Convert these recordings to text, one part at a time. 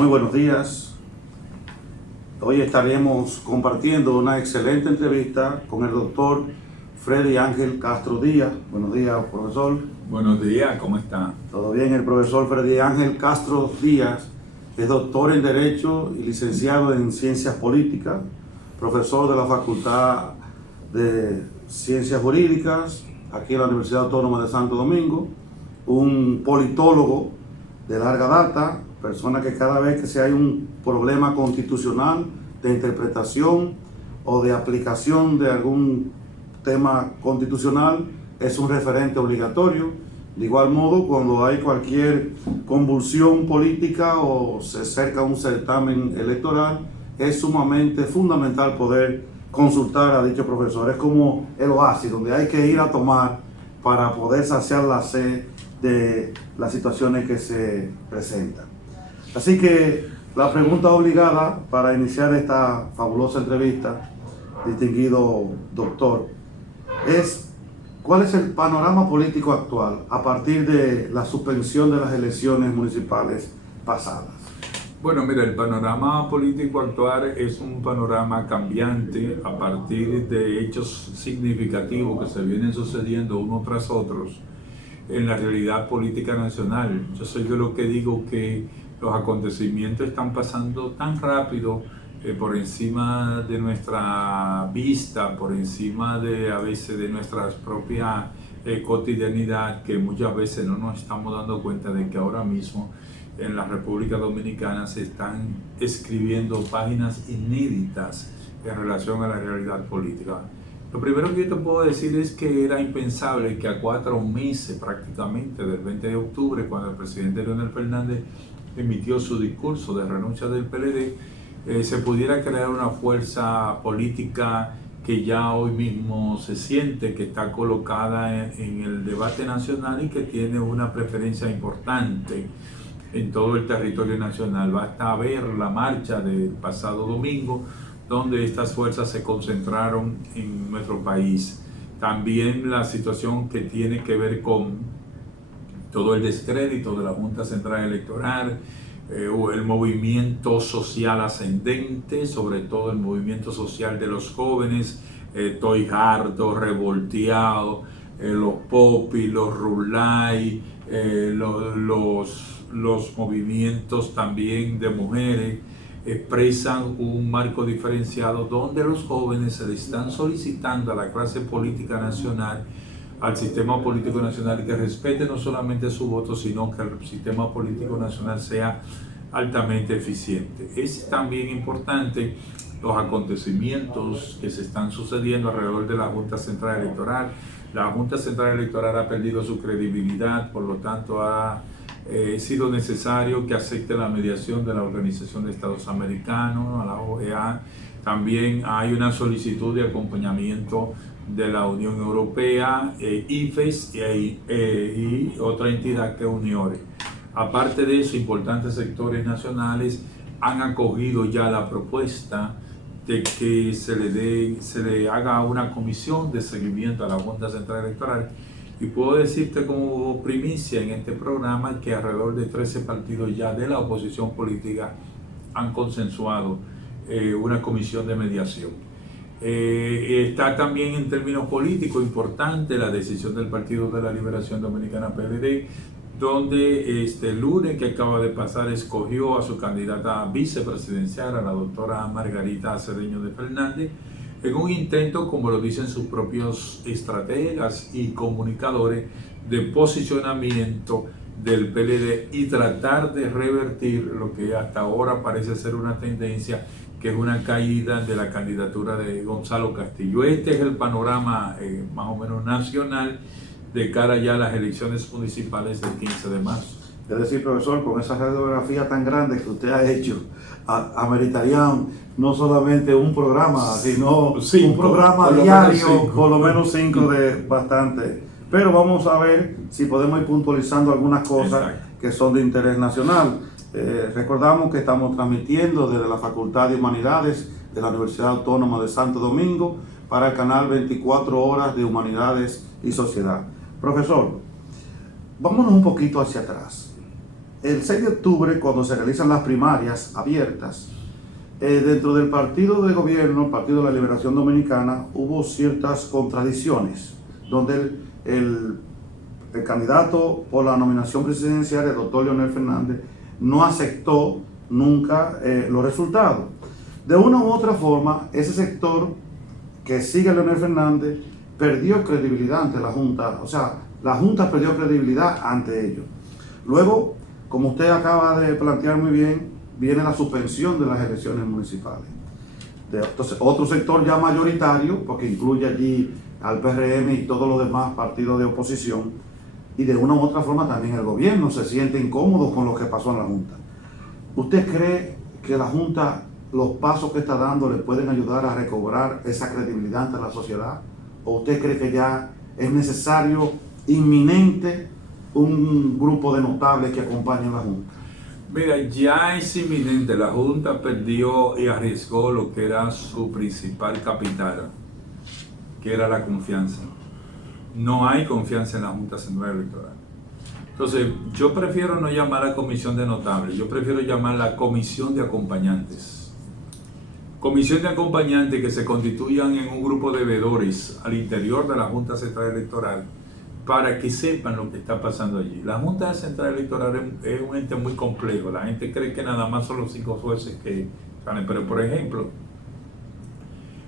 Muy buenos días. Hoy estaremos compartiendo una excelente entrevista con el doctor Freddy Ángel Castro Díaz. Buenos días, profesor. Buenos días, ¿cómo está? Todo bien. El profesor Freddy Ángel Castro Díaz es doctor en Derecho y licenciado en Ciencias Políticas, profesor de la Facultad de Ciencias Jurídicas aquí en la Universidad Autónoma de Santo Domingo, un politólogo de larga data, persona que cada vez que hay un problema constitucional de interpretación o de aplicación de algún tema constitucional es un referente obligatorio. De igual modo, cuando hay cualquier convulsión política o se acerca un certamen electoral, es sumamente fundamental poder consultar a dicho profesor. Es como el oasis donde hay que ir a tomar para poder saciar la sed de las situaciones que se presentan. Así que la pregunta obligada para iniciar esta fabulosa entrevista, distinguido doctor, es: ¿cuál es el panorama político actual a partir de la suspensión de las elecciones municipales pasadas? Bueno, mira, el panorama político actual es un panorama cambiante a partir de hechos significativos que se vienen sucediendo uno tras otros en la realidad política nacional. Yo soy de lo que digo que los acontecimientos están pasando tan rápido por encima de nuestra vista, por encima de a veces de nuestra propia cotidianidad, que muchas veces no nos estamos dando cuenta de que ahora mismo en la República Dominicana se están escribiendo páginas inéditas en relación a la realidad política. Lo primero que yo te puedo decir es que era impensable que a 4 meses prácticamente del 20 de octubre, cuando el presidente Leonel Fernández emitió su discurso de renuncia del PLD, se pudiera crear una fuerza política que ya hoy mismo se siente que está colocada en el debate nacional y que tiene una preferencia importante en todo el territorio nacional. Basta ver la marcha del pasado domingo, donde estas fuerzas se concentraron en nuestro país. También la situación que tiene que ver con todo el descrédito de la Junta Central Electoral, el movimiento social ascendente, sobre todo el movimiento social de los jóvenes, estoy harto, revolteado, los popis, los rulay, los movimientos también de mujeres expresan un marco diferenciado donde los jóvenes se le están solicitando a la clase política nacional, al sistema político nacional, que respete no solamente su voto, sino que el sistema político nacional sea altamente eficiente. Es también importante los acontecimientos que se están sucediendo alrededor de la Junta Central Electoral. La Junta Central Electoral ha perdido su credibilidad, por lo tanto ha sido necesario que acepte la mediación de la Organización de Estados Americanos, a la OEA. También hay una solicitud de acompañamiento de la Unión Europea, IFES y otra entidad que es UNIORE. Aparte de eso, importantes sectores nacionales han acogido ya la propuesta de que se le haga una comisión de seguimiento a la Junta Central Electoral. Y puedo decirte como primicia en este programa que alrededor de 13 partidos ya de la oposición política han consensuado una comisión de mediación. Está también en términos políticos importante la decisión del Partido de la Liberación Dominicana, PLD, donde este lunes que acaba de pasar escogió a su candidata vicepresidencial, a la doctora Margarita Cedeño de Fernández, en un intento, como lo dicen sus propios estrategas y comunicadores, de posicionamiento del PLD y tratar de revertir lo que hasta ahora parece ser una tendencia, que es una caída de la candidatura de Gonzalo Castillo. Este es el panorama más o menos nacional de cara ya a las elecciones municipales del 15 de marzo. Es decir, profesor, con esa radiografía tan grande que usted ha hecho, ameritarían no solamente un programa, sino un programa diario, por lo menos 5 de bastante. Pero vamos a ver si podemos ir puntualizando algunas cosas que son de interés nacional. Recordamos que estamos transmitiendo desde la Facultad de Humanidades de la Universidad Autónoma de Santo Domingo para el canal 24 Horas de Humanidades y Sociedad. Profesor, vámonos un poquito hacia atrás. El 6 de octubre, cuando se realizan las primarias abiertas, dentro del partido de gobierno, el Partido de la Liberación Dominicana, hubo ciertas contradicciones, donde el candidato por la nominación presidencial, el doctor Leonel Fernández, no aceptó nunca los resultados. De una u otra forma, ese sector que sigue a Leonel Fernández perdió credibilidad ante la Junta, o sea, la Junta perdió credibilidad ante ellos. Luego, como usted acaba de plantear muy bien, viene la suspensión de las elecciones municipales. Entonces, otro sector ya mayoritario, porque incluye allí al PRM y todos los demás partidos de oposición, y de una u otra forma también el gobierno se siente incómodo con lo que pasó en la Junta. ¿Usted cree que la Junta, los pasos que está dando, le pueden ayudar a recobrar esa credibilidad ante la sociedad? ¿O usted cree que ya es necesario, inminente, un grupo de notables que acompañen la Junta? Mira, ya es inminente. La Junta perdió y arriesgó lo que era su principal capital, que era la confianza. No hay confianza en la Junta Central Electoral. Entonces, yo prefiero no llamar a comisión de notables, yo prefiero llamar la comisión de acompañantes. Comisión de acompañantes que se constituyan en un grupo de veedores al interior de la Junta Central Electoral para que sepan lo que está pasando allí. La Junta Central Electoral es un ente muy complejo. La gente cree que nada más son los 5 jueces que salen. Pero, por ejemplo,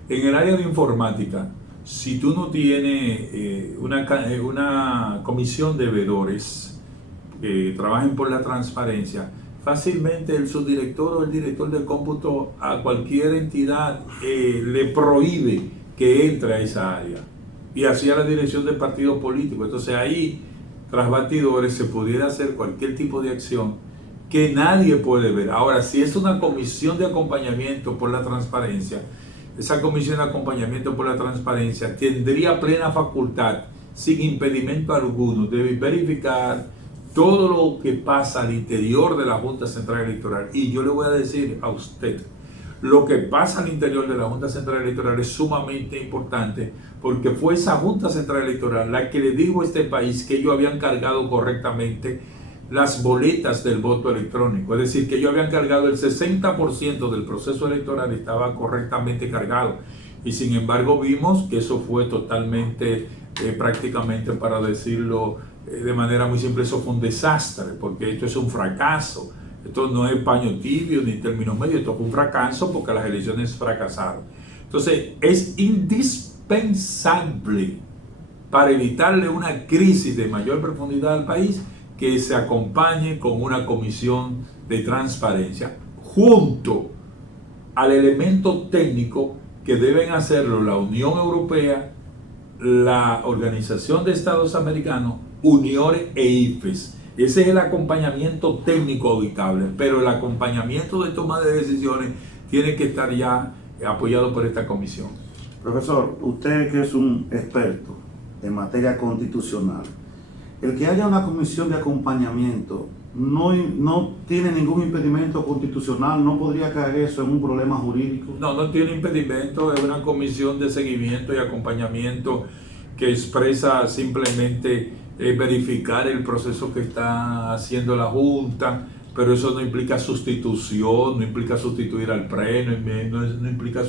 en el área de informática, si tú no tienes una comisión de veedores que trabajen por la transparencia, fácilmente el subdirector o el director del cómputo a cualquier entidad le prohíbe que entre a esa área. Y así a la dirección del partido político. Entonces ahí, tras batidores, se pudiera hacer cualquier tipo de acción que nadie puede ver. Ahora, si es una comisión de acompañamiento por la transparencia, esa comisión de acompañamiento por la transparencia tendría plena facultad, sin impedimento alguno, de verificar todo lo que pasa al interior de la Junta Central Electoral. Y yo le voy a decir a usted, lo que pasa al interior de la Junta Central Electoral es sumamente importante, porque fue esa Junta Central Electoral la que le dijo a este país que ellos habían cargado correctamente las boletas del voto electrónico. Es decir, que ellos habían cargado el 60% del proceso electoral, estaba correctamente cargado. Y sin embargo vimos que eso fue totalmente, prácticamente, para decirlo de manera muy simple, eso fue un desastre, porque esto es un fracaso. Esto no es paño tibio ni término medio, esto fue un fracaso porque las elecciones fracasaron. Entonces, es indispensable para evitarle una crisis de mayor profundidad al país que se acompañe con una comisión de transparencia junto al elemento técnico que deben hacerlo la Unión Europea, la Organización de Estados Americanos, UNIORE e IFES. Ese es el acompañamiento técnico auditable, pero el acompañamiento de toma de decisiones tiene que estar ya apoyado por esta comisión. Profesor, usted que es un experto en materia constitucional, el que haya una comisión de acompañamiento no tiene ningún impedimento constitucional, no podría caer eso en un problema jurídico. No tiene impedimento, es una comisión de seguimiento y acompañamiento que expresa simplemente verificar el proceso que está haciendo la Junta, pero eso no implica sustitución, no implica sustituir al pleno, no implica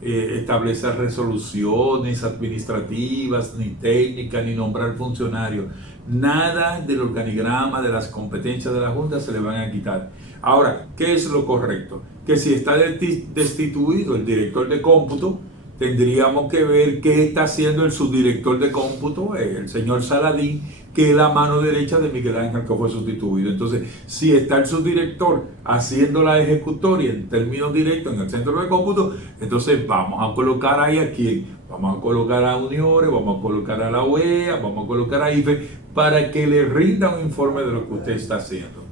establecer resoluciones administrativas, ni técnicas, ni nombrar funcionarios. Nada del organigrama, de las competencias de la Junta se le van a quitar. Ahora, ¿qué es lo correcto? Que si está destituido el director de cómputo, tendríamos que ver qué está haciendo el subdirector de cómputo, el señor Saladín, que es la mano derecha de Miguel Ángel, que fue sustituido. Entonces, si está el subdirector haciendo la ejecutoria en términos directos en el centro de cómputo, entonces vamos a colocar ahí a quién. Vamos a colocar a Uniore, vamos a colocar a la OEA, vamos a colocar a IFE, para que le rinda un informe de lo que usted está haciendo.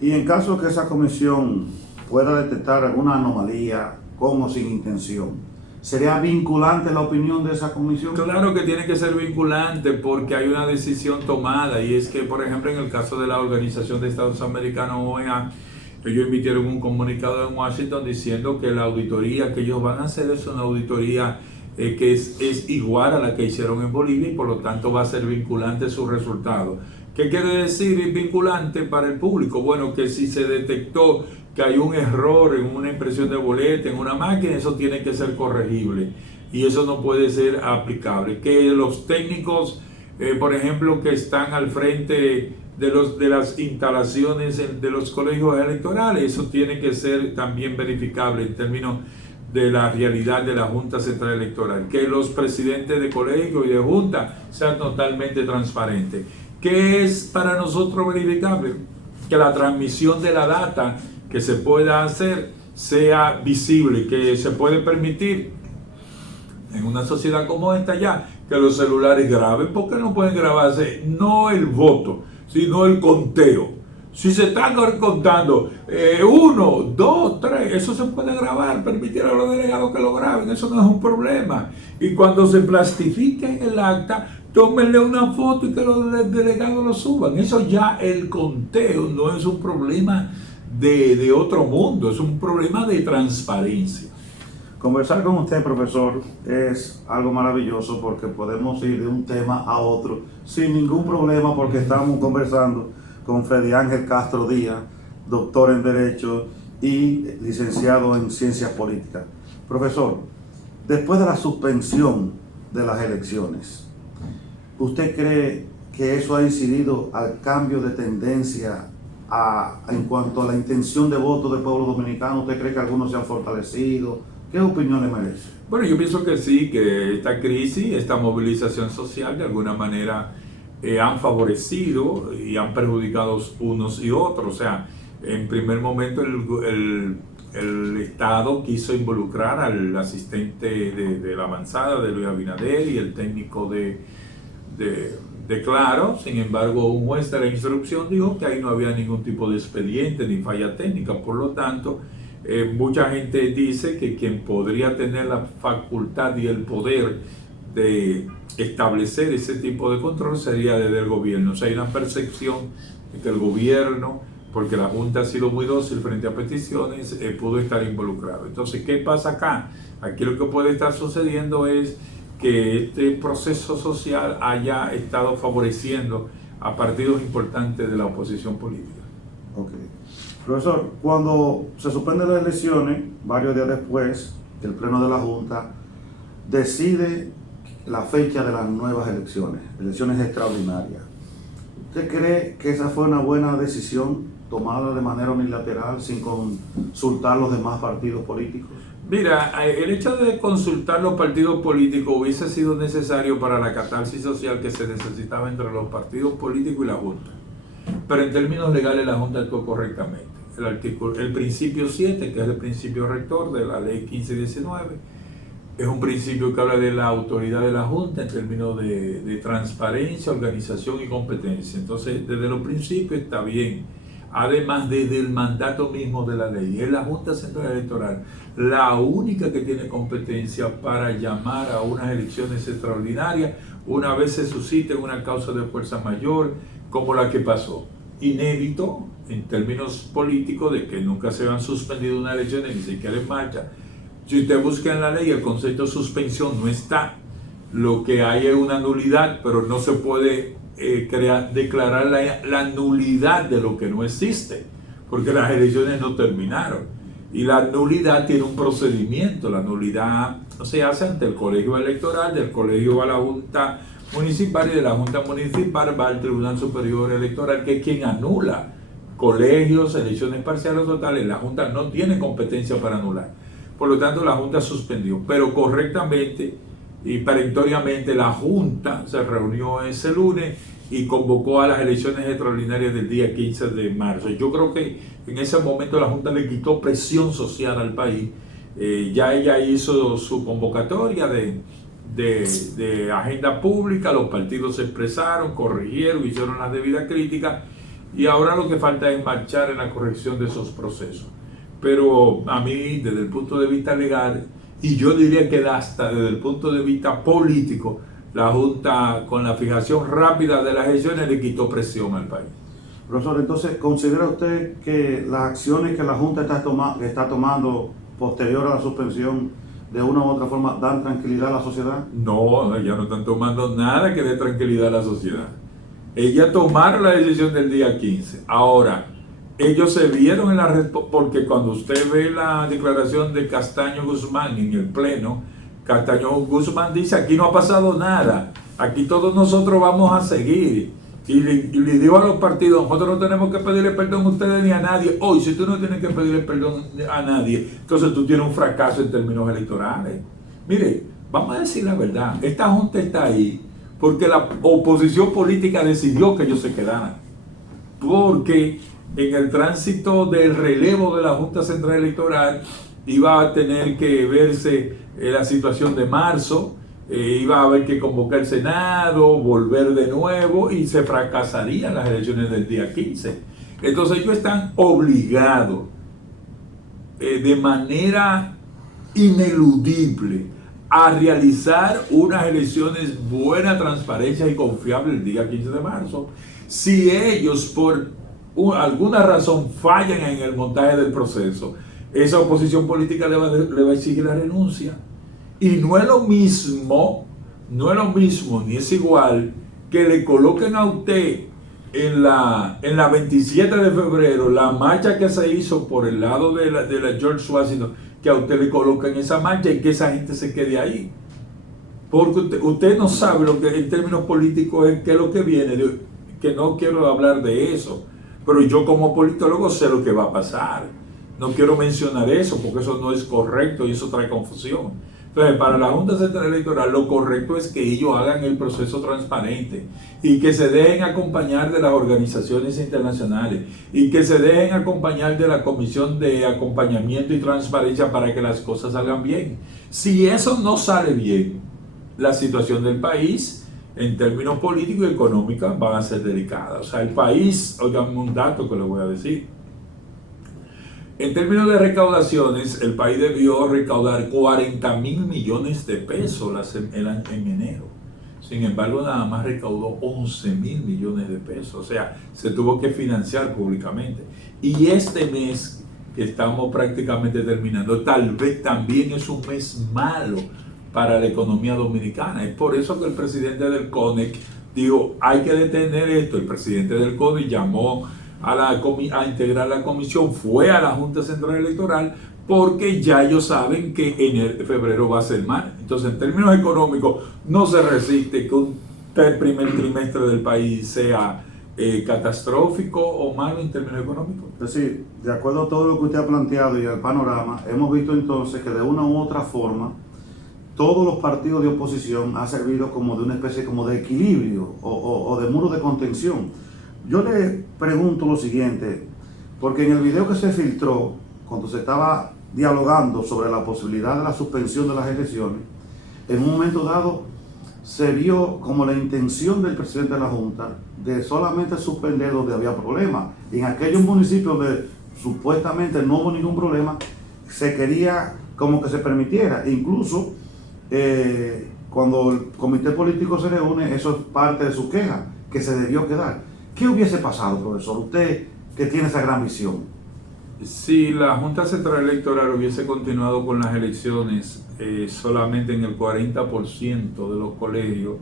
Y en caso que esa comisión pueda detectar alguna anomalía, con o sin intención, ¿sería vinculante la opinión de esa comisión? Claro que tiene que ser vinculante, porque hay una decisión tomada, y es que, por ejemplo, en el caso de la Organización de Estados Americanos, OEA, ellos emitieron un comunicado en Washington diciendo que la auditoría que ellos van a hacer es una auditoría que es igual a la que hicieron en Bolivia, y por lo tanto va a ser vinculante su resultado. ¿Qué quiere decir vinculante para el público? Bueno, que si se detectó que hay un error en una impresión de boleta, en una máquina, eso tiene que ser corregible y eso no puede ser aplicable. Que los técnicos, por ejemplo, que están al frente de las instalaciones de los colegios electorales, eso tiene que ser también verificable en términos de la realidad de la Junta Central Electoral. Que los presidentes de colegio y de junta sean totalmente transparentes. ¿Qué es para nosotros verificable? Que la transmisión de la data que se pueda hacer sea visible, que se puede permitir en una sociedad como esta ya que los celulares graben, porque no pueden grabarse no el voto, sino el conteo. Si se están contando 1, 2, 3, eso se puede grabar, permitir a los delegados que lo graben, eso no es un problema. Y cuando se plastifique el acta, tómenle una foto y que los delegados lo suban. Eso ya, el conteo no es un problema de otro mundo, es un problema de transparencia. Conversar con usted, profesor, es algo maravilloso porque podemos ir de un tema a otro sin ningún problema, porque estamos conversando con Freddy Ángel Castro Díaz, doctor en Derecho y licenciado en Ciencias Políticas. Profesor, después de la suspensión de las elecciones, ¿usted cree que eso ha incidido al cambio de tendencia en cuanto a la intención de voto del pueblo dominicano? ¿Usted cree que algunos se han fortalecido? ¿Qué opinión le merece? Bueno, yo pienso que sí, que esta crisis, esta movilización social de alguna manera han favorecido y han perjudicado unos y otros. O sea, en primer momento el Estado quiso involucrar al asistente de la avanzada de Luis Abinader y el técnico de Claro. Sin embargo, un juez de la instrucción dijo que ahí no había ningún tipo de expediente ni falla técnica. Por lo tanto, mucha gente dice que quien podría tener la facultad y el poder de establecer ese tipo de control sería desde el gobierno. O sea, hay una percepción de que el gobierno, porque la Junta ha sido muy dócil frente a peticiones, pudo estar involucrado. Entonces, ¿qué pasa acá? Aquí lo que puede estar sucediendo es que este proceso social haya estado favoreciendo a partidos importantes de la oposición política. Ok. Profesor, cuando se suspenden las elecciones, varios días después, el Pleno de la Junta decide la fecha de las nuevas elecciones extraordinarias. ¿Usted cree que esa fue una buena decisión tomada de manera unilateral sin consultar los demás partidos políticos? Mira, el hecho de consultar los partidos políticos hubiese sido necesario para la catarsis social que se necesitaba entre los partidos políticos y la Junta. Pero en términos legales la Junta actuó correctamente. El principio 7, que es el principio rector de la ley 1519, es un principio que habla de la autoridad de la Junta en términos de transparencia, organización y competencia. Entonces, desde los principios está bien. Además, desde el mandato mismo de la ley, es la Junta Central Electoral la única que tiene competencia para llamar a unas elecciones extraordinarias una vez se suscite una causa de fuerza mayor, como la que pasó. Inédito en términos políticos, de que nunca se han suspendido unas elecciones ni siquiera en marcha. Si usted busca en la ley, el concepto de suspensión no está. Lo que hay es una nulidad, pero no se puede declarar la nulidad de lo que no existe, porque las elecciones no terminaron. Y la nulidad tiene un procedimiento. La nulidad se hace ante el colegio electoral, del colegio va a la Junta Municipal y de la Junta Municipal va al Tribunal Superior Electoral, que es quien anula colegios, elecciones parciales o totales. La Junta no tiene competencia para anular. Por lo tanto, la Junta suspendió, pero correctamente y perentoriamente la Junta se reunió ese lunes y convocó a las elecciones extraordinarias del día 15 de marzo. Yo creo que en ese momento la Junta le quitó presión social al país. Ya ella hizo su convocatoria de agenda pública, los partidos se expresaron, corrigieron, hicieron las debidas críticas y ahora lo que falta es marchar en la corrección de esos procesos. Pero a mí, desde el punto de vista legal, y yo diría que hasta desde el punto de vista político, la Junta, con la fijación rápida de las elecciones, le quitó presión al país. Profesor, entonces, ¿considera usted que las acciones que la Junta está tomando posterior a la suspensión de una u otra forma dan tranquilidad a la sociedad? No, ya no están tomando nada que dé tranquilidad a la sociedad. Ella tomaron la decisión del día 15. Ahora, ellos se vieron en la porque cuando usted ve la declaración de Castaño Guzmán en el Pleno, Castaño Guzmán dice: aquí no ha pasado nada, aquí todos nosotros vamos a seguir. Y le digo a los partidos: nosotros no tenemos que pedirle perdón a ustedes ni a nadie. Hoy, si tú no tienes que pedirle perdón a nadie, entonces tú tienes un fracaso en términos electorales. Mire, vamos a decir la verdad, esta junta está ahí porque la oposición política decidió que ellos se quedaran. Porque en el tránsito del relevo de la Junta Central Electoral iba a tener que verse la situación de marzo, iba a haber que convocar el Senado, volver de nuevo y se fracasarían las elecciones del día 15. Entonces ellos están obligados de manera ineludible a realizar unas elecciones buena, transparencia y confiable el día 15 de marzo. Si ellos por alguna razón fallan en el montaje del proceso, esa oposición política le va a exigir la renuncia. Y no es lo mismo, ni es igual que le coloquen a usted en la 27 de febrero la marcha que se hizo por el lado de la George Washington, que a usted le coloquen esa marcha y que esa gente se quede ahí. Porque usted no sabe lo que en términos políticos es qué es lo que viene, que no quiero hablar de eso, pero yo como politólogo sé lo que va a pasar. No quiero mencionar eso porque eso no es correcto y eso trae confusión. Entonces, para la Junta Central Electoral lo correcto es que ellos hagan el proceso transparente y que se dejen acompañar de las organizaciones internacionales y que se dejen acompañar de la Comisión de Acompañamiento y Transparencia para que las cosas salgan bien. Si eso no sale bien, la situación del país en términos políticos y económicos van a ser delicadas. O sea, el país, oigan un dato que les voy a decir. En términos de recaudaciones, el país debió recaudar 40.000 millones de pesos en enero. Sin embargo, nada más recaudó 11.000 millones de pesos. O sea, se tuvo que financiar públicamente. Y este mes, que estamos prácticamente terminando, tal vez también es un mes malo para la economía dominicana. Es por eso que el presidente del CONEC dijo: hay que detener esto. El presidente del CONEC llamó a integrar la comisión, fue a la Junta Central Electoral, porque ya ellos saben que en febrero va a ser mal. Entonces, en términos económicos, no se resiste que un primer trimestre del país sea catastrófico o malo en términos económicos. Es decir, de acuerdo a todo lo que usted ha planteado y al panorama, hemos visto entonces que de una u otra forma todos los partidos de oposición han servido como de una especie como de equilibrio o de muro de contención. Yo le pregunto lo siguiente, porque en el video que se filtró, cuando se estaba dialogando sobre la posibilidad de la suspensión de las elecciones, en un momento dado se vio como la intención del presidente de la Junta de solamente suspender donde había problemas. En aquellos municipios donde supuestamente no hubo ningún problema, se quería como que se permitiera. Incluso cuando el comité político se reúne, eso es parte de su queja, que se debió quedar. ¿Qué hubiese pasado, profesor? Usted que tiene esa gran visión. Si la Junta Central Electoral hubiese continuado con las elecciones solamente en el 40% de los colegios,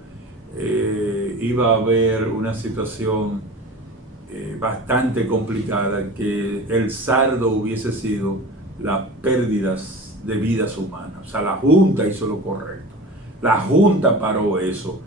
iba a haber una situación bastante complicada, que el saldo hubiese sido las pérdidas de vidas humanas. O sea, la Junta hizo lo correcto. La Junta paró eso,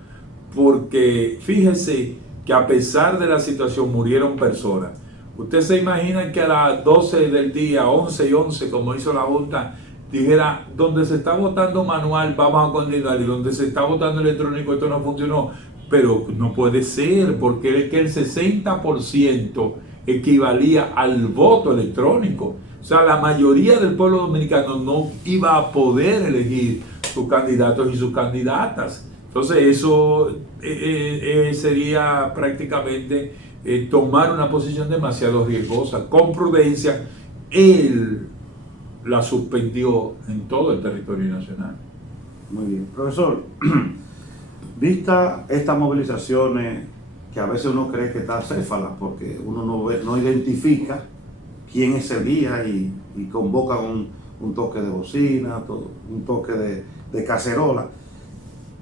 porque fíjese que a pesar de la situación murieron personas. Usted se imagina que a las 12 del día, 11:11, como hizo la Junta, dijera: donde se está votando manual vamos a continuar, y donde se está votando electrónico esto no funcionó. Pero no puede ser, porque es que el 60% equivalía al voto electrónico. O sea, la mayoría del pueblo dominicano no iba a poder elegir sus candidatos y sus candidatas. Entonces eso sería prácticamente tomar una posición demasiado riesgosa. Con prudencia, él la suspendió en todo el territorio nacional. Muy bien. Profesor, vista estas movilizaciones que a veces uno cree que está acéfala, porque uno no identifica quién es el día y convoca un toque de bocina, un toque de cacerola.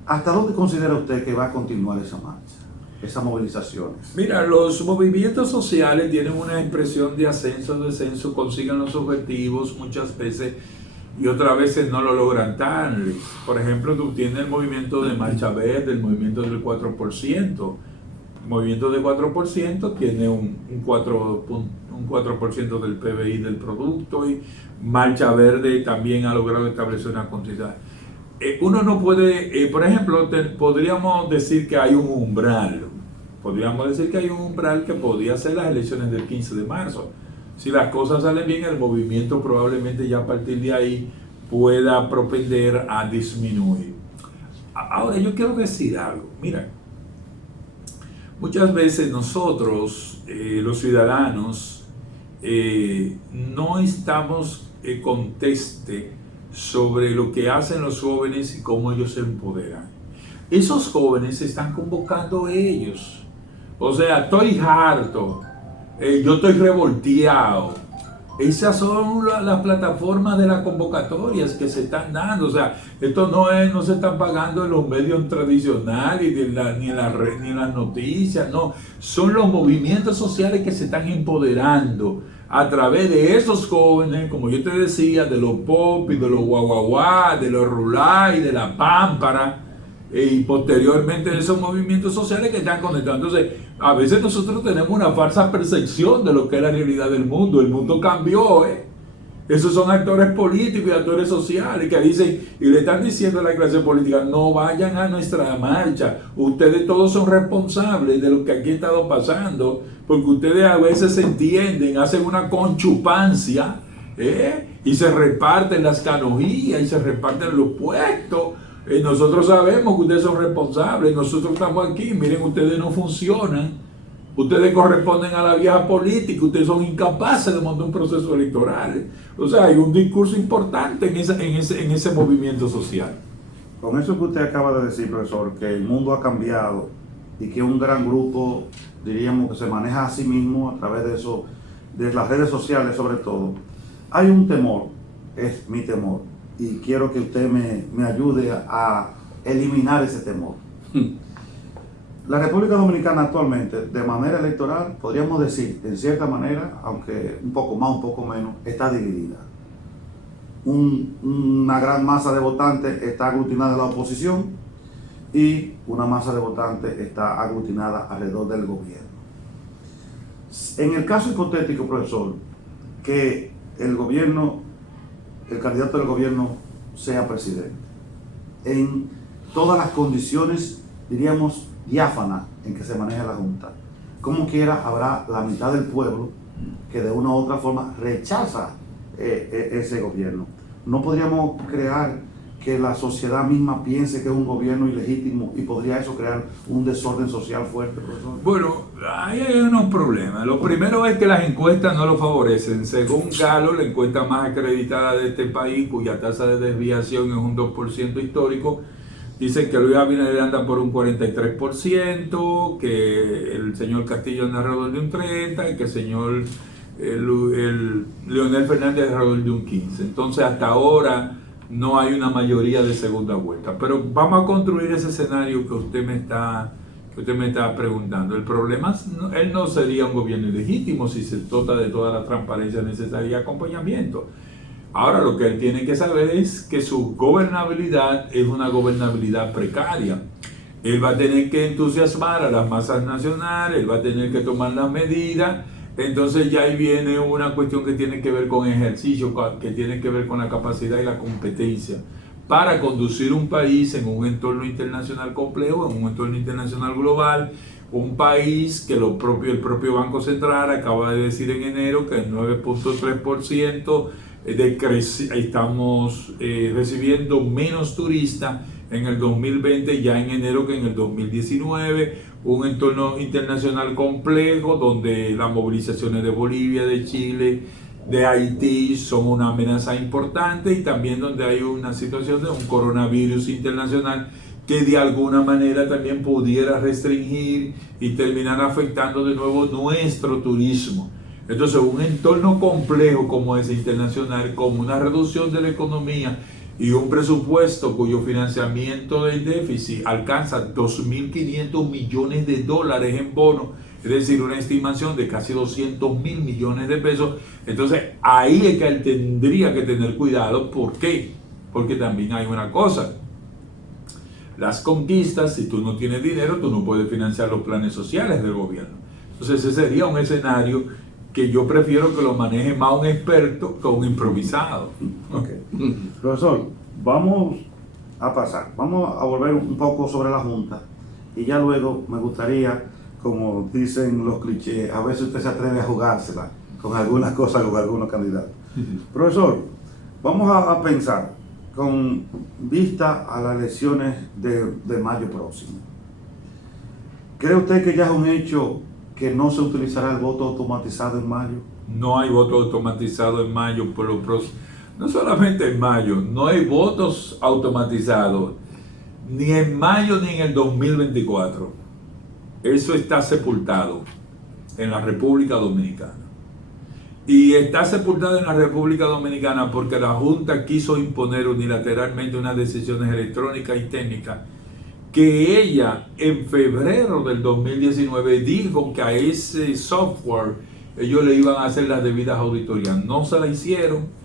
¿Hasta dónde considera usted que va a continuar esa marcha? esas movilizaciones? Mira, los movimientos sociales tienen una expresión de ascenso, descenso, consiguen los objetivos muchas veces y otras veces no lo logran tan. Por ejemplo, tú tienes el movimiento de Marcha Verde, el movimiento del 4%. El movimiento del 4% tiene un 4% del PBI del producto, y Marcha Verde también ha logrado establecer una cantidad. Uno no puede, por ejemplo, podríamos decir que hay un umbral. Podríamos decir que hay un umbral que podría ser las elecciones del 15 de marzo. Si las cosas salen bien, el movimiento probablemente ya a partir de ahí pueda propender a disminuir. Ahora, yo quiero decir algo. Mira, muchas veces nosotros, los ciudadanos, no estamos conteste sobre lo que hacen los jóvenes y cómo ellos se empoderan. Esos jóvenes se están convocando ellos. O sea, estoy harto, yo estoy revolteado. Esas son las plataformas de las convocatorias que se están dando. O sea, esto no se están pagando en los medios tradicionales, ni en las noticias, no. Son los movimientos sociales que se están empoderando a través de esos jóvenes, como yo te decía, de los pop y de los guaguaguá, de los rulay, de la pámpara, y posteriormente de esos movimientos sociales que están conectados. Entonces, a veces nosotros tenemos una falsa percepción de lo que es la realidad del mundo. El mundo cambió, Esos son actores políticos y actores sociales que dicen y le están diciendo a la clase política: no vayan a nuestra marcha, ustedes todos son responsables de lo que aquí ha estado pasando, porque ustedes a veces se entienden, hacen una conchupancia, y se reparten las canojías y se reparten los puestos. Nosotros sabemos que ustedes son responsables, nosotros estamos aquí, miren, ustedes no funcionan, ustedes corresponden a la vieja política, ustedes son incapaces de montar un proceso electoral. O sea, hay un discurso importante en ese movimiento social. Con eso que usted acaba de decir, profesor, que el mundo ha cambiado y que un gran grupo, diríamos, que se maneja a sí mismo a través de eso, de las redes sociales sobre todo, hay un temor, es mi temor, y quiero que usted me ayude a eliminar ese temor. La República Dominicana actualmente, de manera electoral, podríamos decir, en cierta manera, aunque un poco más, un poco menos, está dividida. Una gran masa de votantes está aglutinada en la oposición y una masa de votantes está aglutinada alrededor del gobierno. En el caso hipotético, profesor, que el candidato del gobierno sea presidente, en todas las condiciones, diríamos, diáfanas en que se maneja la Junta, como quiera habrá la mitad del pueblo que de una u otra forma rechaza ese gobierno. ¿No podríamos crear que la sociedad misma piense que es un gobierno ilegítimo y podría eso crear un desorden social fuerte, profesor? Bueno, ahí hay unos problemas. Lo primero es que las encuestas no lo favorecen. Según Galo, la encuesta más acreditada de este país, cuya tasa de desviación es un 2% histórico, dicen que Luis Abinader anda por un 43%, que el señor Castillo anda alrededor de un 30%, y que el señor Leonel Fernández alrededor de un 15%. Entonces, hasta ahora no hay una mayoría de segunda vuelta. Pero vamos a construir ese escenario que usted me está preguntando. El problema es, él no sería un gobierno ilegítimo si se dota de toda la transparencia necesaria y acompañamiento. Ahora, lo que él tiene que saber es que su gobernabilidad es una gobernabilidad precaria. Él va a tener que entusiasmar a las masas nacionales, él va a tener que tomar las medidas. Entonces ya ahí viene una cuestión que tiene que ver con ejercicio, que tiene que ver con la capacidad y la competencia para conducir un país en un entorno internacional complejo, en un entorno internacional global, un país que el propio Banco Central acaba de decir en enero que el 9.3% estamos recibiendo menos turistas en el 2020 ya en enero que en el 2019, un entorno internacional complejo donde las movilizaciones de Bolivia, de Chile, de Haití son una amenaza importante, y también donde hay una situación de un coronavirus internacional que de alguna manera también pudiera restringir y terminar afectando de nuevo nuestro turismo. Entonces, un entorno complejo como ese internacional, como una reducción de la economía y un presupuesto cuyo financiamiento del déficit alcanza 2.500 millones de dólares en bonos, es decir, una estimación de casi 200.000 millones de pesos. Entonces ahí es que él tendría que tener cuidado. ¿Por qué? Porque también hay una cosa: las conquistas, si tú no tienes dinero, tú no puedes financiar los planes sociales del gobierno. Entonces ese sería un escenario que yo prefiero que lo maneje más un experto que un improvisado. Okay. Profesor, vamos a volver un poco sobre la Junta, y ya luego me gustaría, como dicen los clichés, a ver si usted se atreve a jugársela con algunas cosas, con algunos candidatos. Profesor, vamos a pensar con vista a las elecciones de mayo próximo. ¿Cree usted que ya es un hecho que no se utilizará el voto automatizado en mayo? No hay voto automatizado en mayo por los próximos. No solamente en mayo, no hay votos automatizados ni en mayo ni en el 2024. Eso está sepultado en la República Dominicana. Y está sepultado en la República Dominicana porque la Junta quiso imponer unilateralmente unas decisiones electrónicas y técnicas que ella en febrero del 2019 dijo que a ese software ellos le iban a hacer las debidas auditorías. No se la hicieron,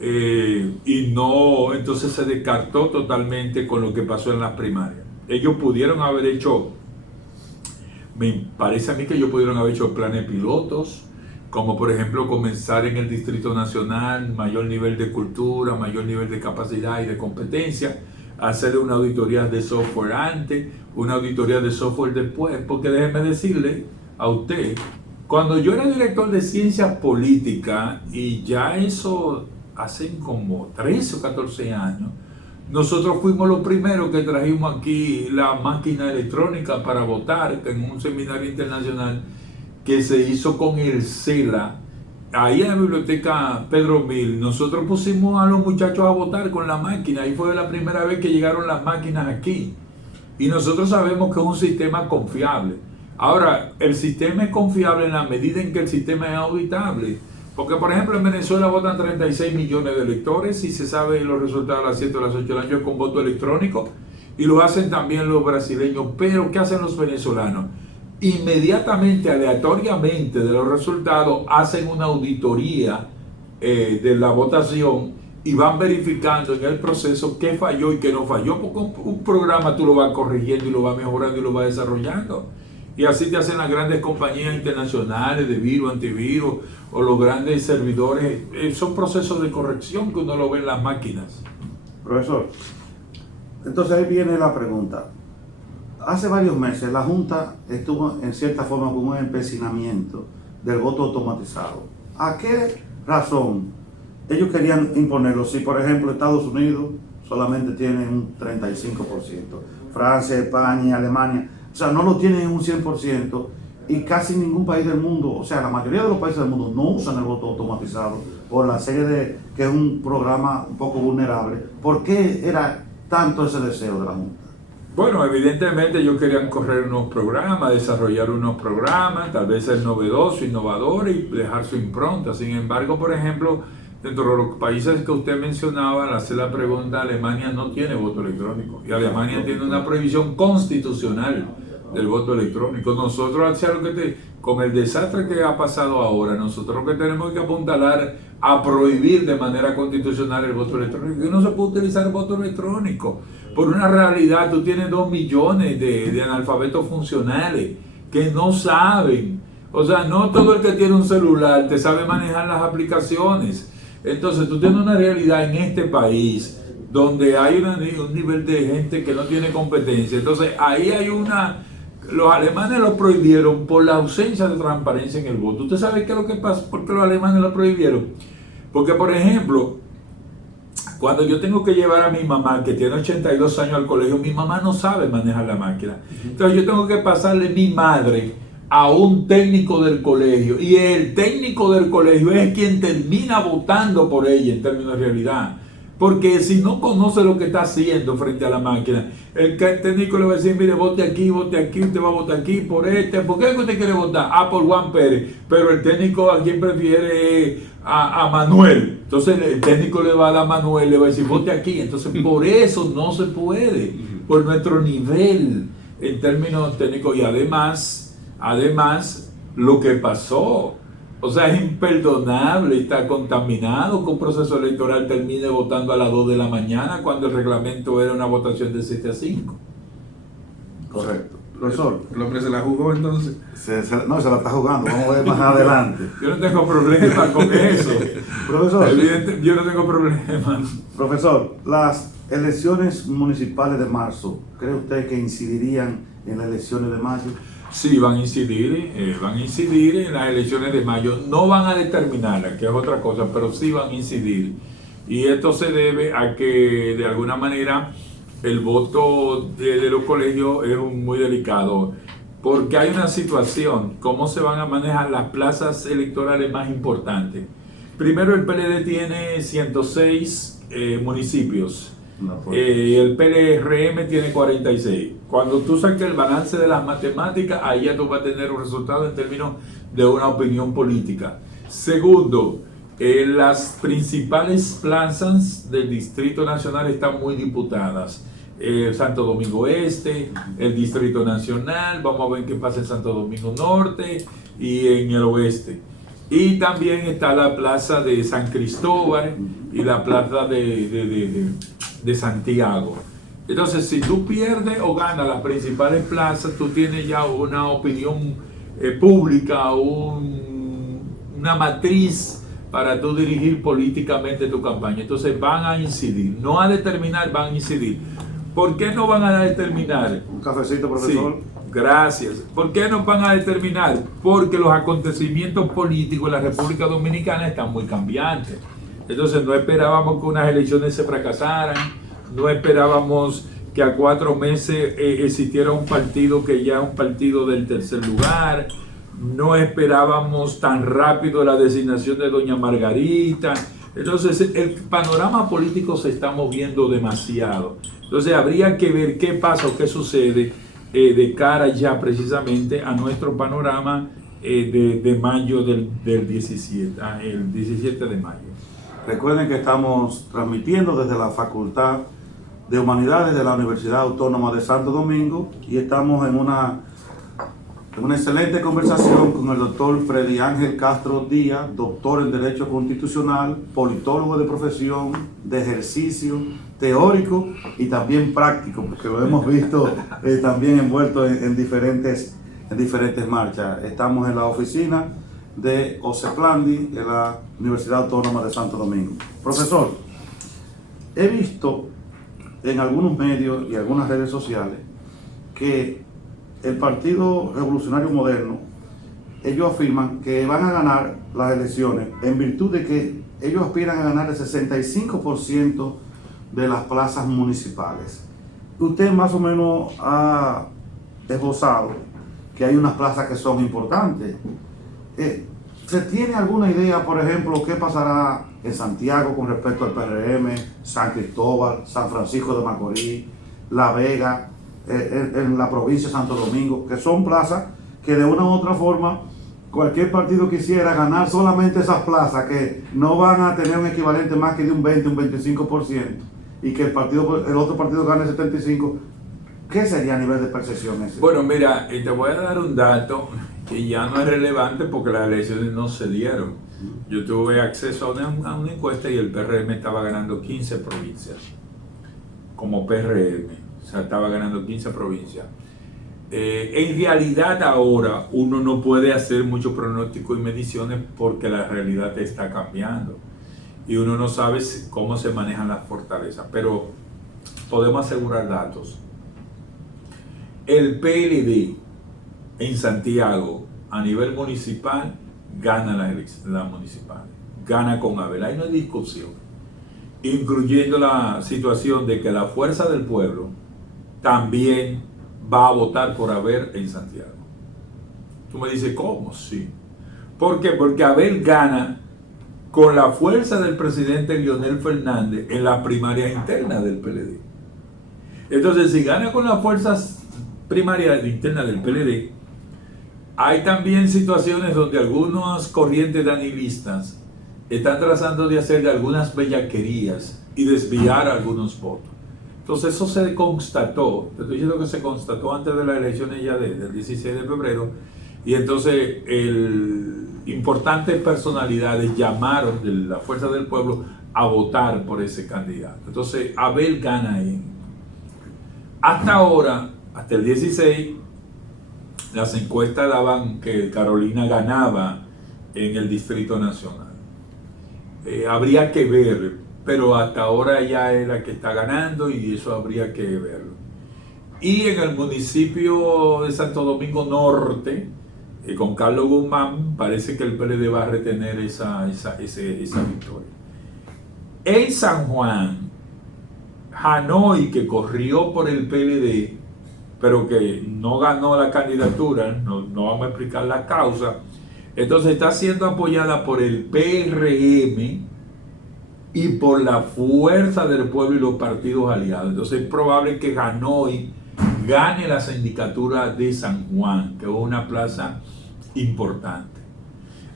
y no, entonces se descartó totalmente con lo que pasó en las primarias. Ellos pudieron haber hecho, me parece a mí que ellos pudieron haber hecho planes pilotos, como por ejemplo comenzar en el Distrito Nacional, mayor nivel de cultura, mayor nivel de capacidad y de competencia, hacer una auditoría de software antes, una auditoría de software después, porque déjeme decirle a usted, cuando yo era director de ciencias políticas, y ya eso hace como 13 o 14 años, nosotros fuimos los primeros que trajimos aquí la máquina electrónica para votar en un seminario internacional que se hizo con el CELA. Ahí en la biblioteca Pedro Mil, nosotros pusimos a los muchachos a votar con la máquina, y fue la primera vez que llegaron las máquinas aquí. Y nosotros sabemos que es un sistema confiable. Ahora, el sistema es confiable en la medida en que el sistema es auditable. Porque, por ejemplo, en Venezuela votan 36 millones de electores y se saben los resultados a las 7 o las 8 de la noche con voto electrónico. Y lo hacen también los brasileños. Pero, ¿qué hacen los venezolanos? Inmediatamente, aleatoriamente de los resultados, hacen una auditoría de la votación y van verificando en el proceso qué falló y qué no falló, porque un programa tú lo vas corrigiendo y lo vas mejorando y lo vas desarrollando. Y así te hacen las grandes compañías internacionales de virus, antivirus, o los grandes servidores. Son procesos de corrección que uno lo ve en las máquinas. Profesor, entonces ahí viene la pregunta. Hace varios meses la Junta estuvo en cierta forma con un empecinamiento del voto automatizado. ¿A qué razón ellos querían imponerlo? Si, por ejemplo, Estados Unidos solamente tiene un 35%, Francia, España, Alemania, o sea, no lo tienen en un 100%, y casi ningún país del mundo, o sea, la mayoría de los países del mundo no usan el voto automatizado por la serie de que es un programa un poco vulnerable. ¿Por qué era tanto ese deseo de la Junta? Bueno, evidentemente ellos querían correr unos programas, desarrollar unos programas, tal vez ser novedoso, innovador y dejar su impronta. Sin embargo, por ejemplo, dentro de los países que usted mencionaba, al hacer la pregunta, Alemania no tiene voto electrónico. Y Alemania tiene una prohibición constitucional del voto electrónico. Nosotros, hacia lo que con el desastre que ha pasado ahora, nosotros lo que tenemos que apuntalar a prohibir de manera constitucional el voto electrónico. Y no se puede utilizar el voto electrónico. Por una realidad, tú tienes 2 millones de analfabetos funcionales que no saben. O sea, no todo el que tiene un celular te sabe manejar las aplicaciones. Entonces, tú tienes una realidad en este país donde hay un nivel de gente que no tiene competencia. Entonces, ahí hay los alemanes lo prohibieron por la ausencia de transparencia en el voto. ¿Usted sabe qué es lo que pasa? ¿Por qué los alemanes lo prohibieron? Porque, por ejemplo, cuando yo tengo que llevar a mi mamá, que tiene 82 años, al colegio, mi mamá no sabe manejar la máquina. Entonces yo tengo que pasarle mi madre a un técnico del colegio, y el técnico del colegio es quien termina votando por ella en términos de realidad. Porque si no conoce lo que está haciendo frente a la máquina, el técnico le va a decir: mire, vote aquí, usted va a votar aquí por este. ¿Por qué usted quiere votar? Ah, por Juan Pérez. Pero el técnico a quien prefiere a Manuel. Entonces el técnico le va a dar a Manuel, le va a decir, vote aquí. Entonces por eso no se puede, por nuestro nivel en términos técnicos. Y además, lo que pasó, o sea, es imperdonable, está contaminado que un proceso electoral termine votando a las 2 de la mañana cuando el reglamento era una votación de 7 a 5. Correcto. Profesor, El hombre se la jugó entonces. no, se la está jugando, vamos a ver más adelante. Yo no tengo problema con eso. Profesor, Yo no tengo problema. profesor, las elecciones municipales de marzo, ¿cree usted que incidirían en las elecciones de mayo? Sí, van a incidir en las elecciones de mayo. No van a determinarlas, que es otra cosa, pero sí van a incidir. Y esto se debe a que, de alguna manera, el voto de los colegios es muy delicado, porque hay una situación, cómo se van a manejar las plazas electorales más importantes. Primero, el PLD tiene 106 municipios. Y el PLRM tiene 46. Cuando tú saques el balance de las matemáticas, ahí ya tú vas a tener un resultado en términos de una opinión política. Segundo, las principales plazas del Distrito Nacional están muy diputadas. Santo Domingo Este, el Distrito Nacional, vamos a ver qué pasa en Santo Domingo Norte y en el Oeste. Y también está la plaza de San Cristóbal y la plaza de Santiago. Entonces, si tú pierdes o ganas las principales plazas, tú tienes ya una opinión pública, una matriz para tú dirigir políticamente tu campaña. Entonces van a incidir, no a determinar, van a incidir. ¿Por qué no van a determinar? Un cafecito, profesor. Sí, gracias. ¿Por qué no van a determinar? Porque los acontecimientos políticos en la República Dominicana están muy cambiantes. Entonces no esperábamos que unas elecciones se fracasaran, no esperábamos que a 4 meses existiera un partido que ya es un partido del tercer lugar, no esperábamos tan rápido la designación de doña Margarita. Entonces el panorama político se está moviendo demasiado. Entonces habría que ver qué pasa o qué sucede de cara ya precisamente a nuestro panorama de mayo del 17, el 17 de mayo. Recuerden que estamos transmitiendo desde la Facultad de Humanidades de la Universidad Autónoma de Santo Domingo y estamos en una excelente conversación con el doctor Freddy Ángel Castro Díaz, doctor en Derecho Constitucional, politólogo de profesión, de ejercicio, teórico y también práctico, porque lo hemos visto también envuelto en diferentes marchas. Estamos en la oficina de Oceplandi de la Universidad Autónoma de Santo Domingo. Profesor, he visto en algunos medios y algunas redes sociales que el Partido Revolucionario Moderno, ellos afirman que van a ganar las elecciones en virtud de que ellos aspiran a ganar el 65% de las plazas municipales. Usted más o menos ha esbozado que hay unas plazas que son importantes. ¿Se tiene alguna idea, por ejemplo, qué pasará en Santiago con respecto al PRM, San Cristóbal, San Francisco de Macorís, La Vega, en la provincia de Santo Domingo, que son plazas que de una u otra forma cualquier partido quisiera ganar solamente esas plazas, que no van a tener un equivalente más que de un 20, un 25%, y que el otro partido gane el 75%? ¿Qué sería a nivel de percepción ese? Bueno, mira, te voy a dar un dato que ya no es relevante porque las elecciones no se dieron. Yo tuve acceso a una encuesta y el PRM estaba ganando 15 provincias como PRM, o sea, estaba ganando 15 provincias. En realidad ahora uno no puede hacer mucho pronóstico y mediciones porque la realidad está cambiando y uno no sabe cómo se manejan las fortalezas, pero podemos asegurar datos. El PLD en Santiago a nivel municipal gana las municipales, gana con Abel, ahí no hay discusión, incluyendo la situación de que la fuerza del pueblo también va a votar por Abel en Santiago. Tú me dices, ¿cómo? Sí. ¿Por qué? Porque Abel gana con la fuerza del presidente Leonel Fernández en las primarias internas del PLD. Entonces, si gana con las fuerzas primarias internas del PLD, hay también situaciones donde algunas corrientes danilistas están tratando de hacer de algunas bellaquerías y desviar algunos votos. Entonces eso se constató, te estoy diciendo que se constató antes de las elecciones ya del 16 de febrero, y entonces importantes personalidades llamaron de la Fuerza del Pueblo a votar por ese candidato. Entonces Abel gana ahí. Hasta ahora, hasta el 16, las encuestas daban que Carolina ganaba en el Distrito Nacional. Habría que ver, pero hasta ahora ella es la que está ganando y eso habría que verlo. Y en el municipio de Santo Domingo Norte, con Carlos Guzmán, parece que el PLD va a retener esa victoria. En San Juan, Hanoi, que corrió por el PLD, pero que no ganó la candidatura, no vamos a explicar la causa, entonces está siendo apoyada por el PRM y por la Fuerza del Pueblo y los partidos aliados. Entonces es probable que Hanoi gane la sindicatura de San Juan, que es una plaza importante.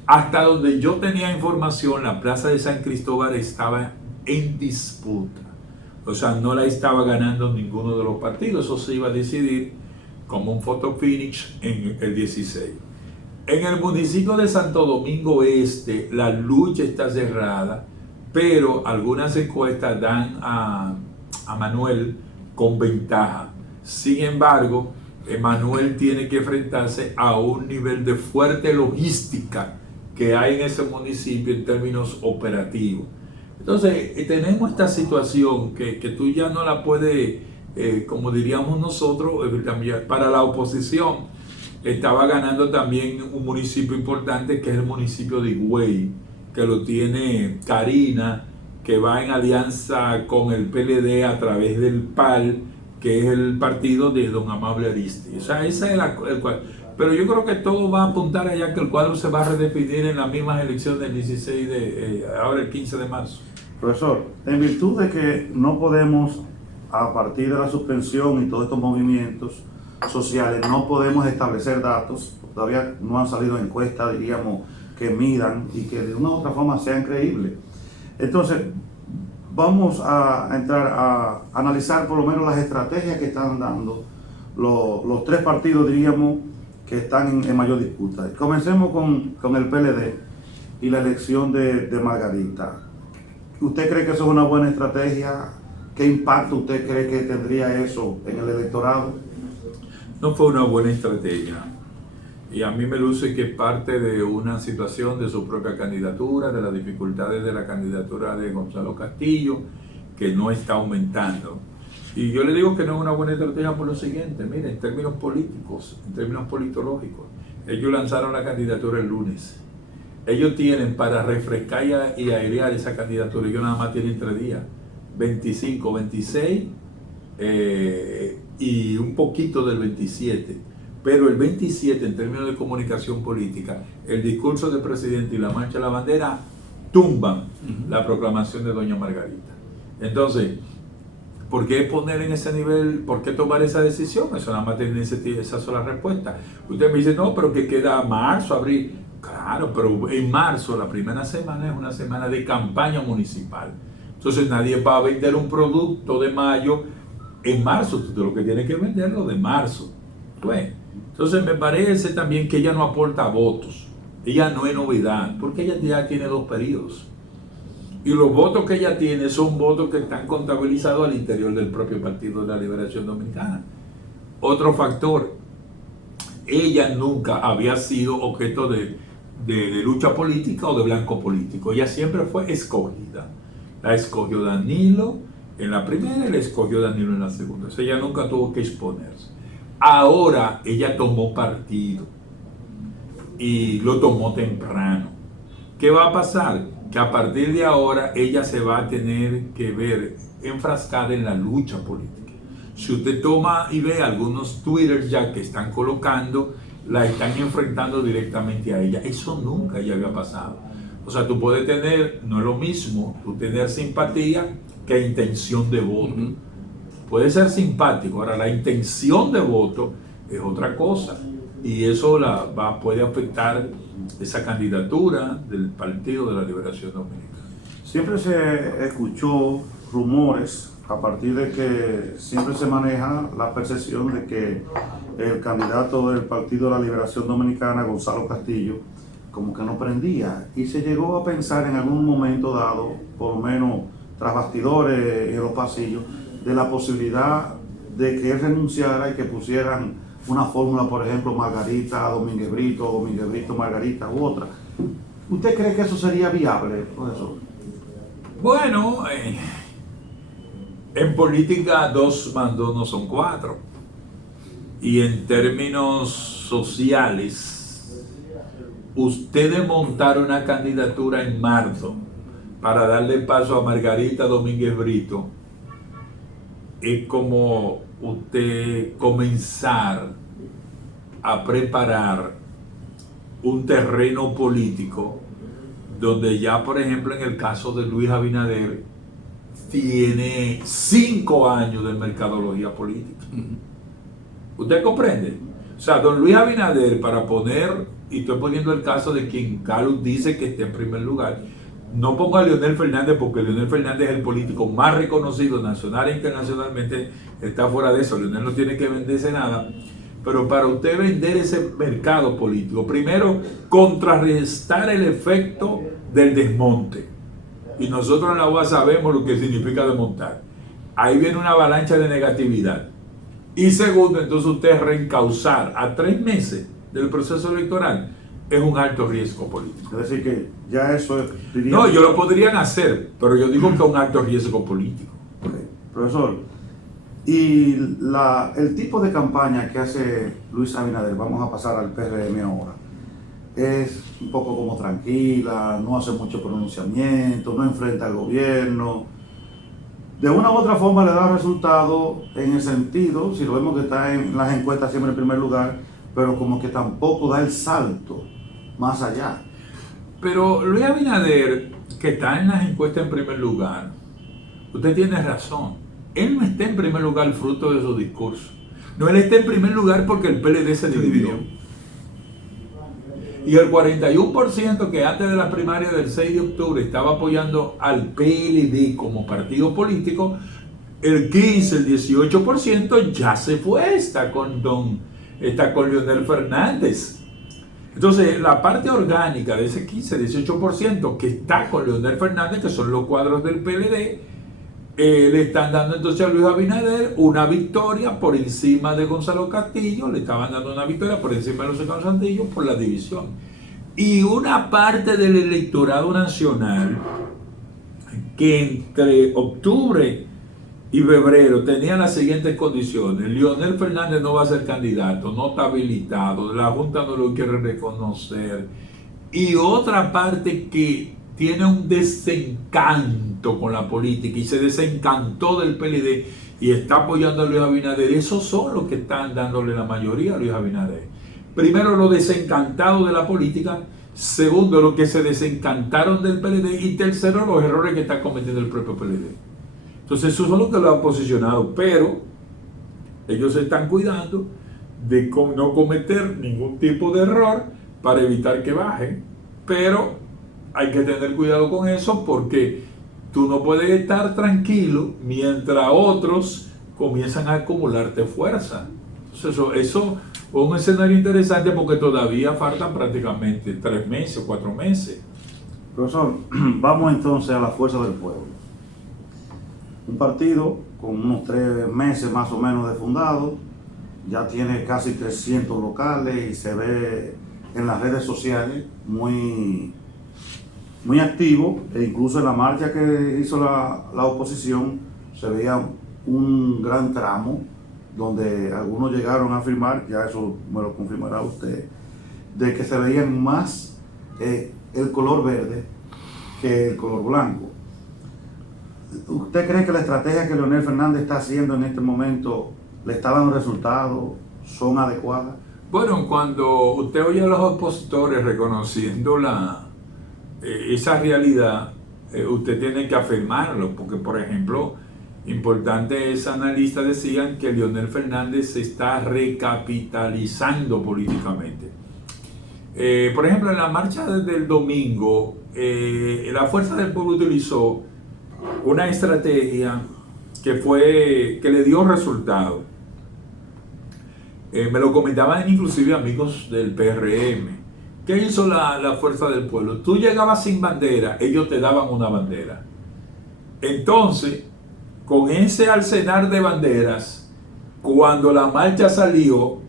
Hasta donde yo tenía información, la plaza de San Cristóbal estaba en disputa. O sea, no la estaba ganando ninguno de los partidos. Eso se iba a decidir como un photo finish en el 16. En el municipio de Santo Domingo Este, la lucha está cerrada, pero algunas encuestas dan a Manuel con ventaja. Sin embargo, Manuel tiene que enfrentarse a un nivel de fuerte logística que hay en ese municipio en términos operativos. Entonces, tenemos esta situación que tú ya no la puedes, como diríamos nosotros, cambiar. Para la oposición, estaba ganando también un municipio importante que es el municipio de Higüey, que lo tiene Karina, que va en alianza con el PLD a través del PAL, que es el partido de don Amable Aristi. O sea, esa es el cuadro. Pero yo creo que todo va a apuntar allá que el cuadro se va a redefinir en las mismas elecciones del 16 ahora el 15 de marzo. Profesor, en virtud de que no podemos, a partir de la suspensión y todos estos movimientos sociales, no podemos establecer datos, todavía no han salido encuestas, diríamos, que midan y que de una u otra forma sean creíbles. Entonces, vamos a entrar a analizar por lo menos las estrategias que están dando los tres partidos, diríamos, que están en mayor disputa. Comencemos con el PLD y la elección de Margarita. ¿Usted cree que eso es una buena estrategia? ¿Qué impacto usted cree que tendría eso en el electorado? No fue una buena estrategia. Y a mí me luce que es parte de una situación de su propia candidatura, de las dificultades de la candidatura de Gonzalo Castillo, que no está aumentando. Y yo le digo que no es una buena estrategia por lo siguiente, mire, en términos políticos, en términos politológicos, ellos lanzaron la candidatura el lunes. Ellos tienen para refrescar y airear esa candidatura, ellos nada más tienen 3 días, 25, 26 y un poquito del 27. Pero el 27, en términos de comunicación política, el discurso del presidente y la marcha de la bandera tumban la proclamación de doña Margarita. Entonces, ¿por qué poner en ese nivel, por qué tomar esa decisión? Eso nada más tiene esa sola respuesta. Usted me dice, no, pero que queda marzo, abril. Claro, pero en marzo, la primera semana es una semana de campaña municipal. Entonces nadie va a vender un producto de mayo en marzo. Tú lo que tienes que venderlo de marzo. Pues, entonces me parece también que ella no aporta votos. Ella no es novedad, porque ella ya tiene 2 periodos. Y los votos que ella tiene son votos que están contabilizados al interior del propio Partido de la Liberación Dominicana. Otro factor, ella nunca había sido objeto de lucha política o de blanco político. Ella siempre fue escogida. La escogió Danilo en la primera y la escogió Danilo en la segunda. O sea, ella nunca tuvo que exponerse. Ahora ella tomó partido y lo tomó temprano. ¿Qué va a pasar? Que a partir de ahora ella se va a tener que ver enfrascada en la lucha política. Si usted toma y ve algunos twitters ya que están colocando, la están enfrentando directamente a ella. Eso nunca ya había pasado. O sea, tú puedes tener, no es lo mismo, tú tener simpatía que intención de voto. Puede ser simpático, ahora la intención de voto es otra cosa. Y eso puede afectar esa candidatura del Partido de la Liberación Dominicana. Siempre se escuchó rumores a partir de que siempre se maneja la percepción de que el candidato del Partido de la Liberación Dominicana, Gonzalo Castillo, como que no prendía, y se llegó a pensar en algún momento dado, por lo menos tras bastidores en los pasillos, de la posibilidad de que él renunciara y que pusieran una fórmula, por ejemplo, Margarita Domínguez Brito, Domínguez Brito Margarita u otra. ¿Usted cree que eso sería viable, profesor? Bueno, en política 2 más 2 no son 4. Y en términos sociales, ustedes montar una candidatura en marzo para darle paso a Margarita Domínguez Brito es como usted comenzar a preparar un terreno político donde ya, por ejemplo, en el caso de Luis Abinader, tiene 5 años de mercadología política. ¿Usted comprende? O sea, don Luis Abinader, para poner, y estoy poniendo el caso de quien Carlos dice que esté en primer lugar, no pongo a Leonel Fernández porque Leonel Fernández es el político más reconocido nacional e internacionalmente, está fuera de eso, Leonel no tiene que venderse nada, pero para usted vender ese mercado político, primero contrarrestar el efecto del desmonte, y nosotros en la UAS sabemos lo que significa desmontar, ahí viene una avalancha de negatividad, y segundo, entonces usted reencauzar a 3 meses del proceso electoral, es un alto riesgo político. Es decir, que ya eso es... No, ellos lo podrían hacer, pero yo digo que es un alto riesgo político. Okay. Profesor, y el tipo de campaña que hace Luis Abinader, vamos a pasar al PRM ahora, es un poco como tranquila, no hace mucho pronunciamiento, no enfrenta al gobierno. De una u otra forma le da resultado en el sentido, si lo vemos que está en las encuestas siempre en primer lugar, pero como que tampoco da el salto más allá. Pero Luis Abinader, que está en las encuestas en primer lugar, usted tiene razón. Él no está en primer lugar fruto de su discurso. No, él está en primer lugar porque el PLD se dividió. Y el 41% que antes de la primaria del 6 de octubre estaba apoyando al PLD como partido político, el 15, el 18% ya se fue, está con Leonel Fernández. Entonces, la parte orgánica de ese 15-18% que está con Leonel Fernández, que son los cuadros del PLD, le están dando entonces a Luis Abinader una victoria por encima de Gonzalo Castillo, le estaban dando una victoria por encima de Gonzalo Castillo por la división. Y una parte del electorado nacional que entre octubre y febrero tenía las siguientes condiciones: Leonel Fernández no va a ser candidato, no está habilitado, la Junta no lo quiere reconocer, y otra parte que tiene un desencanto con la política y se desencantó del PLD y está apoyando a Luis Abinader. Esos son los que están dándole la mayoría a Luis Abinader. Primero, los desencantados de la política; segundo, los que se desencantaron del PLD; y tercero, los errores que está cometiendo el propio PLD. Entonces, eso es lo que lo han posicionado, pero ellos se están cuidando de no cometer ningún tipo de error para evitar que bajen. Pero hay que tener cuidado con eso, porque tú no puedes estar tranquilo mientras otros comienzan a acumularte fuerza. Entonces, eso es un escenario interesante, porque todavía faltan prácticamente 3 meses, 4 meses. Profesor, vamos entonces a la fuerza del pueblo. Un partido con unos 3 meses más o menos de fundado, ya tiene casi 300 locales y se ve en las redes sociales muy activo, e incluso en la marcha que hizo la oposición se veía un gran tramo donde algunos llegaron a afirmar, ya eso me lo confirmará usted, de que se veían más el color verde que el color blanco. ¿Usted cree que la estrategia que Leonel Fernández está haciendo en este momento le está dando resultados, son adecuadas? Bueno, cuando usted oye a los opositores reconociendo esa realidad, usted tiene que afirmarlo, porque, por ejemplo, importantes analistas decían que Leonel Fernández se está recapitalizando políticamente. Por ejemplo, en la marcha del domingo, la Fuerza del Pueblo utilizó una estrategia que le dio resultado. Me lo comentaban inclusive amigos del PRM. ¿Qué hizo la Fuerza del Pueblo? Tú llegabas sin bandera, ellos te daban una bandera. Entonces, con ese arsenal de banderas, cuando la marcha salió,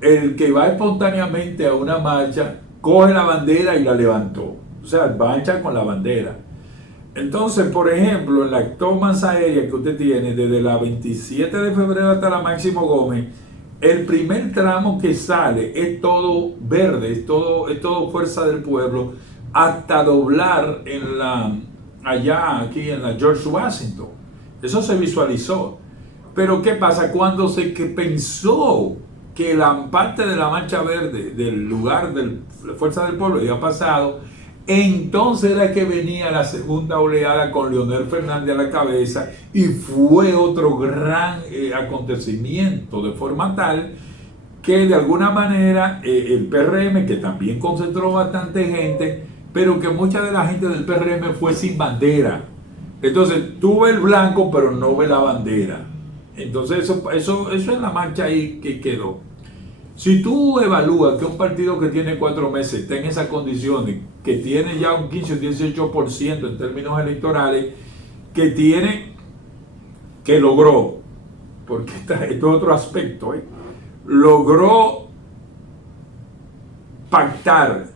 el que va espontáneamente a una marcha, coge la bandera y la levantó. O sea, marcha con la bandera. Entonces, por ejemplo, en las tomas aéreas que usted tiene, desde la 27 de febrero hasta la Máximo Gómez, el primer tramo que sale es todo verde, es todo Fuerza del Pueblo, hasta doblar aquí en la George Washington. Eso se visualizó. Pero ¿qué pasa? Cuando que pensó que la parte de la Marcha Verde del lugar de la Fuerza del Pueblo había pasado, entonces era que venía la segunda oleada con Leonel Fernández a la cabeza, y fue otro gran acontecimiento, de forma tal que de alguna manera el PRM, que también concentró bastante gente, pero que mucha de la gente del PRM fue sin bandera. Entonces tú ves el blanco pero no ves la bandera. Entonces eso es la marcha ahí que quedó. Si tú evalúas que un partido que tiene 4 meses está en esas condiciones, que tiene ya un 15 o 18% en términos electorales, que logró, porque esto es otro aspecto, logró pactar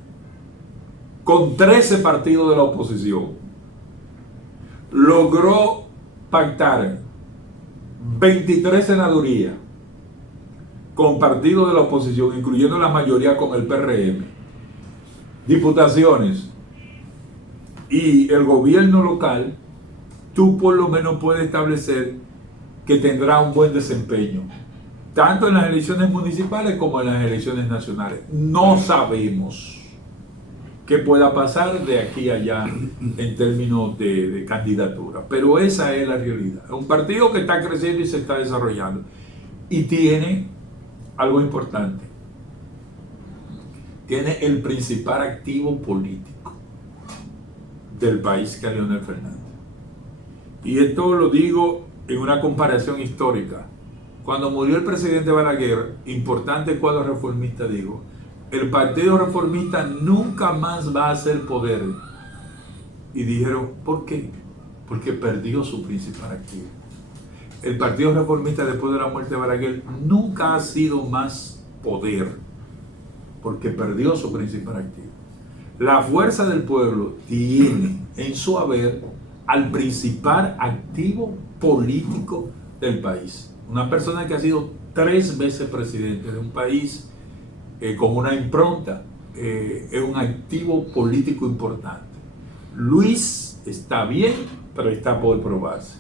con 13 partidos de la oposición, logró pactar 23 senadurías con partidos de la oposición, incluyendo la mayoría con el PRM, diputaciones y el gobierno local, tú por lo menos puedes establecer que tendrá un buen desempeño, tanto en las elecciones municipales como en las elecciones nacionales. No sabemos qué pueda pasar de aquí a allá en términos de candidatura, pero esa es la realidad. Es un partido que está creciendo y se está desarrollando, y tiene algo importante: tiene el principal activo político del país, que es Leonel Fernández. Y esto lo digo en una comparación histórica. Cuando murió el presidente Balaguer, importante cuadro reformista, digo, el Partido Reformista nunca más va a hacer poder. Y dijeron, ¿por qué? Porque perdió su principal activo. El Partido Reformista, después de la muerte de Balaguer, nunca ha sido más poder, porque perdió su principal activo. La Fuerza del Pueblo tiene en su haber al principal activo político del país. Una persona que ha sido 3 veces presidente de un país con una impronta, es un activo político importante. Luis está bien, pero está por probarse.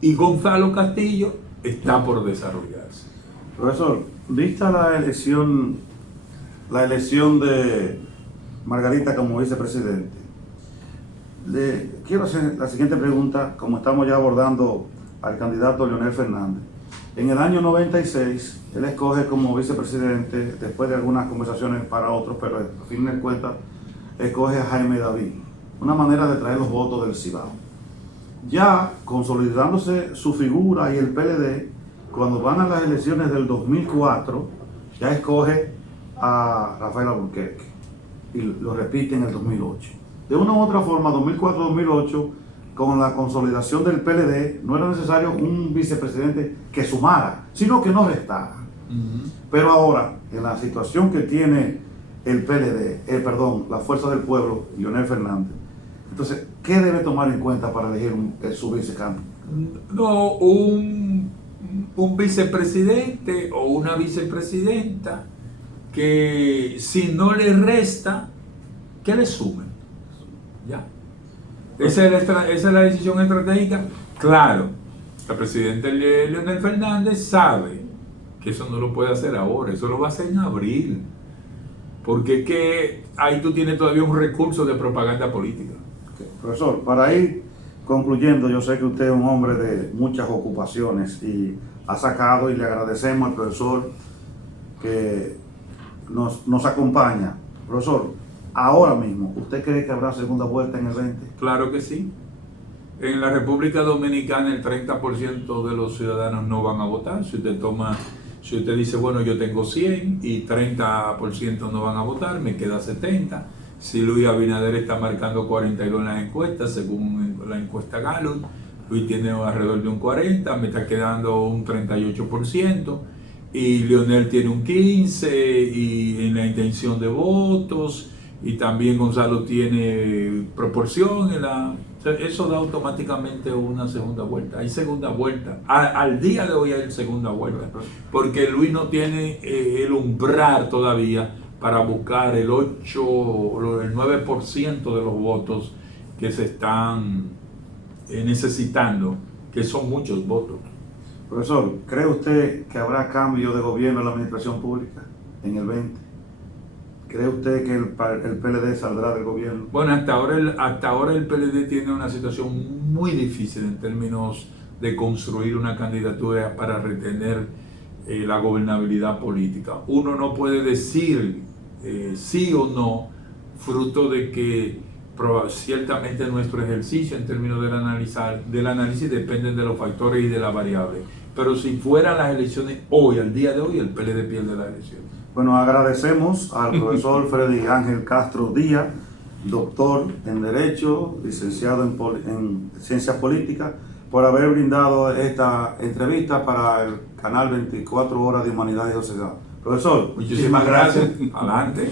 Y Gonzalo Castillo está por desarrollarse. Profesor, vista la elección de Margarita como vicepresidente, le quiero hacer la siguiente pregunta, como estamos ya abordando al candidato Leonel Fernández. En el año 96, él escoge como vicepresidente, después de algunas conversaciones para otros, pero a fin de cuentas, escoge a Jaime David, una manera de traer los votos del Cibao. Ya consolidándose su figura y el PLD, cuando van a las elecciones del 2004, ya escoge a Rafael Alburquerque y lo repite en el 2008. De una u otra forma, 2004-2008, con la consolidación del PLD, no era necesario un vicepresidente que sumara, sino que no restara. Pero ahora, en la situación que tiene el PLD, la Fuerza del Pueblo, Leonel Fernández, entonces, ¿qué debe tomar en cuenta para elegir su vicecandidato? No, un vicepresidente o una vicepresidenta que, si no le resta, que le sumen. Ya. Esa es la decisión estratégica. Claro, el presidente Leonel Fernández sabe que eso no lo puede hacer ahora, eso lo va a hacer en abril, porque es que ahí tú tienes todavía un recurso de propaganda política. Profesor, para ir concluyendo, yo sé que usted es un hombre de muchas ocupaciones y ha sacado, y le agradecemos al profesor que nos acompaña Profesor, ahora mismo, ¿usted cree que habrá segunda vuelta en el 20? Claro que sí. En la República Dominicana el 30% de los ciudadanos no van a votar. Si usted dice, bueno, yo tengo 100 y 30% no van a votar, me queda 70. Si Luis Abinader está marcando 42 en las encuestas, según la encuesta Gallup, Luis tiene alrededor de un 40, me está quedando un 38%, y Leonel tiene un 15% y en la intención de votos, y también Gonzalo tiene proporción en la... Eso da automáticamente una segunda vuelta. Hay segunda vuelta. Al día de hoy hay segunda vuelta. Porque Luis no tiene el umbral todavía para buscar el 8 o el 9% de los votos que se están necesitando, que son muchos votos. Profesor, ¿cree usted que habrá cambio de gobierno en la administración pública en el 20? ¿Cree usted que el PLD saldrá del gobierno? Bueno, hasta ahora el PLD tiene una situación muy difícil en términos de construir una candidatura para retener la gobernabilidad política. Uno no puede decir sí o no, fruto de que ciertamente nuestro ejercicio en términos del análisis dependen de los factores y de las variables. Pero si fueran las elecciones hoy, al día de hoy, el PLD pierde las elecciones. Bueno, agradecemos al profesor Freddy Ángel Castro Díaz, doctor en Derecho, licenciado en Ciencias Políticas, por haber brindado esta entrevista para el canal 24 Horas de Humanidad y Sociedad. Profesor, muchísimas gracias. Adelante.